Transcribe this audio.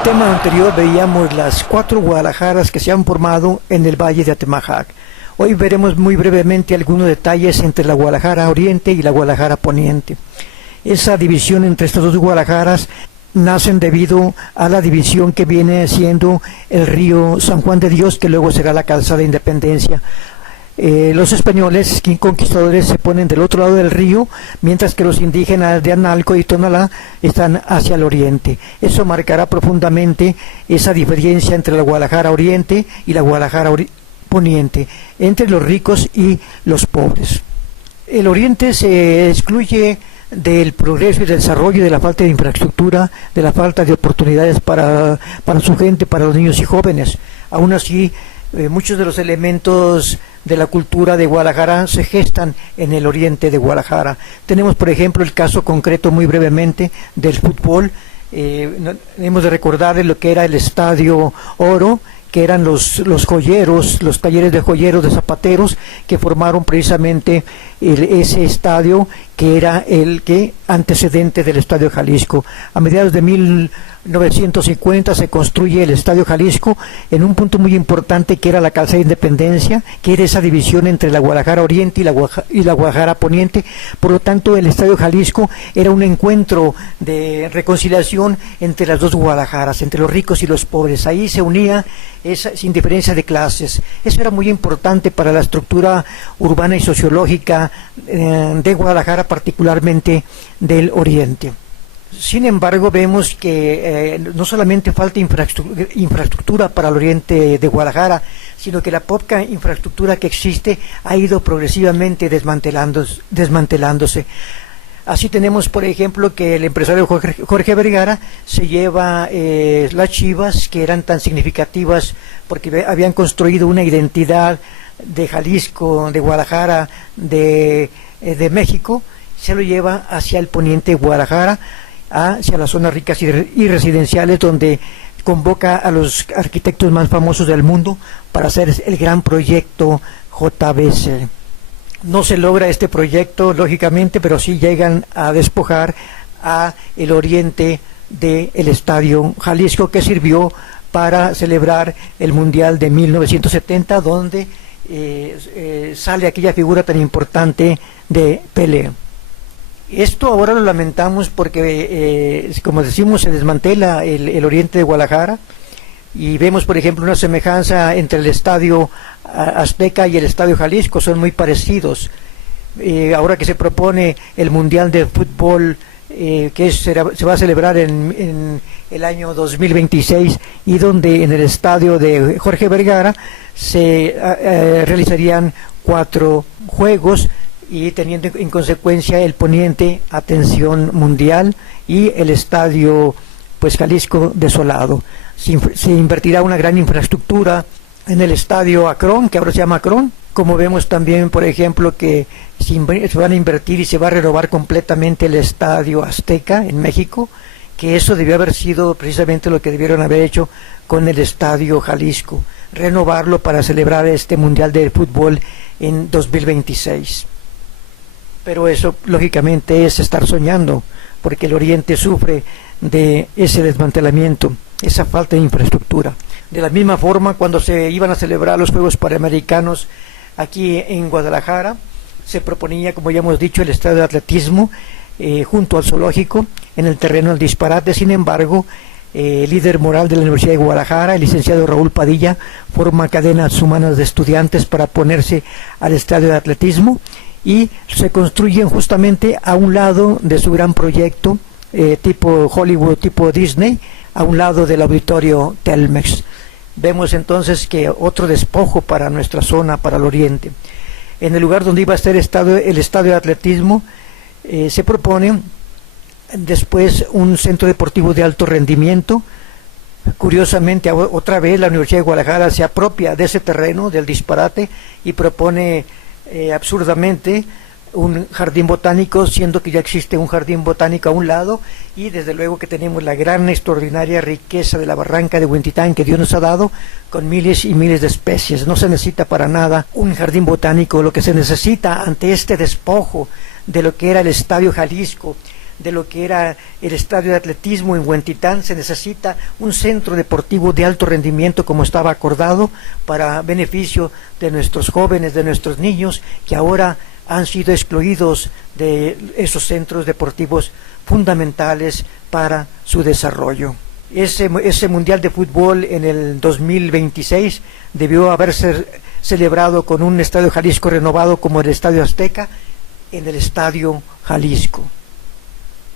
el tema anterior veíamos las 4 Guadalajaras que se han formado en el Valle de Atemajac. Hoy veremos muy brevemente algunos detalles entre la Guadalajara Oriente y la Guadalajara Poniente. Esa división entre estas dos Guadalajaras nacen debido a la división que viene siendo el río San Juan de Dios, que luego será la calzada de Independencia. Los españoles conquistadores se ponen del otro lado del río, mientras que los indígenas de Analco y Tonalá están hacia el oriente. Eso marcará profundamente esa diferencia entre la Guadalajara Oriente y la Guadalajara Poniente, entre los ricos y los pobres. El oriente se excluye del progreso y del desarrollo, de la falta de infraestructura, de la falta de oportunidades para su gente, para los niños y jóvenes. Aún así, muchos de los elementos de la cultura de Guadalajara se gestan en el oriente de Guadalajara. Tenemos, por ejemplo, el caso concreto muy brevemente del fútbol. Hemos de recordar lo que era el Estadio Oro, que eran los joyeros, los talleres de joyeros, de zapateros, que formaron precisamente ese estadio, que era el antecedente del Estadio Jalisco. A mediados de 1950 se construye el Estadio Jalisco en un punto muy importante, que era la calzada de Independencia, que era esa división entre la Guadalajara Oriente y la Guadalajara Poniente. Por lo tanto, el Estadio Jalisco era un encuentro de reconciliación entre las dos Guadalajaras, entre los ricos y los pobres. Ahí se unía sin diferencia de clases. Eso era muy importante para la estructura urbana y sociológica de Guadalajara, particularmente del oriente. Sin embargo, vemos que no solamente falta infraestructura para el oriente de Guadalajara, sino que la poca infraestructura que existe ha ido progresivamente desmantelándose. Así tenemos, por ejemplo, que el empresario Jorge Vergara se lleva las Chivas, que eran tan significativas porque habían construido una identidad de Jalisco, de Guadalajara, de México, se lo lleva hacia el poniente de Guadalajara, hacia las zonas ricas y residenciales, donde convoca a los arquitectos más famosos del mundo para hacer el gran proyecto JBC. No se logra este proyecto, lógicamente, pero sí llegan a despojar a el oriente del Estadio Jalisco, que sirvió para celebrar el Mundial de 1970, donde sale aquella figura tan importante de Pelé. Esto ahora lo lamentamos porque, como decimos, se desmantela el oriente de Guadalajara, y vemos, por ejemplo, una semejanza entre el Estadio Azteca y el Estadio Jalisco. Son muy parecidos. Ahora que se propone el Mundial de Fútbol, se va a celebrar en el año 2026, y donde en el estadio de Jorge Vergara se realizarían 4 juegos, y teniendo en consecuencia el poniente atención mundial y el estadio Jalisco desolado. Se invertirá una gran infraestructura en el estadio Akron, que ahora se llama Akron, como vemos también, por ejemplo, que se van a invertir y se va a renovar completamente el Estadio Azteca en México, que eso debió haber sido precisamente lo que debieron haber hecho con el Estadio Jalisco, renovarlo para celebrar este Mundial de Fútbol en 2026. Pero eso, lógicamente, es estar soñando, porque el Oriente sufre de ese desmantelamiento, esa falta de infraestructura. De la misma forma, cuando se iban a celebrar los Juegos Panamericanos aquí en Guadalajara, se proponía, como ya hemos dicho, el estadio de atletismo junto al zoológico, en el terreno del Disparate. Sin embargo, el líder moral de la Universidad de Guadalajara, el licenciado Raúl Padilla, forma cadenas humanas de estudiantes para oponerse al estadio de atletismo, y se construyen justamente a un lado de su gran proyecto tipo Hollywood, tipo Disney, a un lado del auditorio Telmex. Vemos entonces que otro despojo para nuestra zona, para el oriente. En el lugar donde iba a estar el estadio de atletismo, se propone después un centro deportivo de alto rendimiento. Curiosamente, otra vez la Universidad de Guadalajara se apropia de ese terreno, del Disparate, y propone absurdamente un jardín botánico, siendo que ya existe un jardín botánico a un lado, y desde luego que tenemos la gran, extraordinaria riqueza de la barranca de Huentitán que Dios nos ha dado, con miles y miles de especies. No se necesita para nada un jardín botánico. Lo que se necesita ante este despojo de lo que era el Estadio Jalisco, de lo que era el estadio de atletismo en Huentitán. Se necesita un centro deportivo de alto rendimiento, como estaba acordado, para beneficio de nuestros jóvenes, de nuestros niños, que ahora han sido excluidos de esos centros deportivos fundamentales para su desarrollo. Ese Mundial de Fútbol en el 2026 debió haberse celebrado con un Estadio Jalisco renovado como el Estadio Azteca, en el Estadio Jalisco.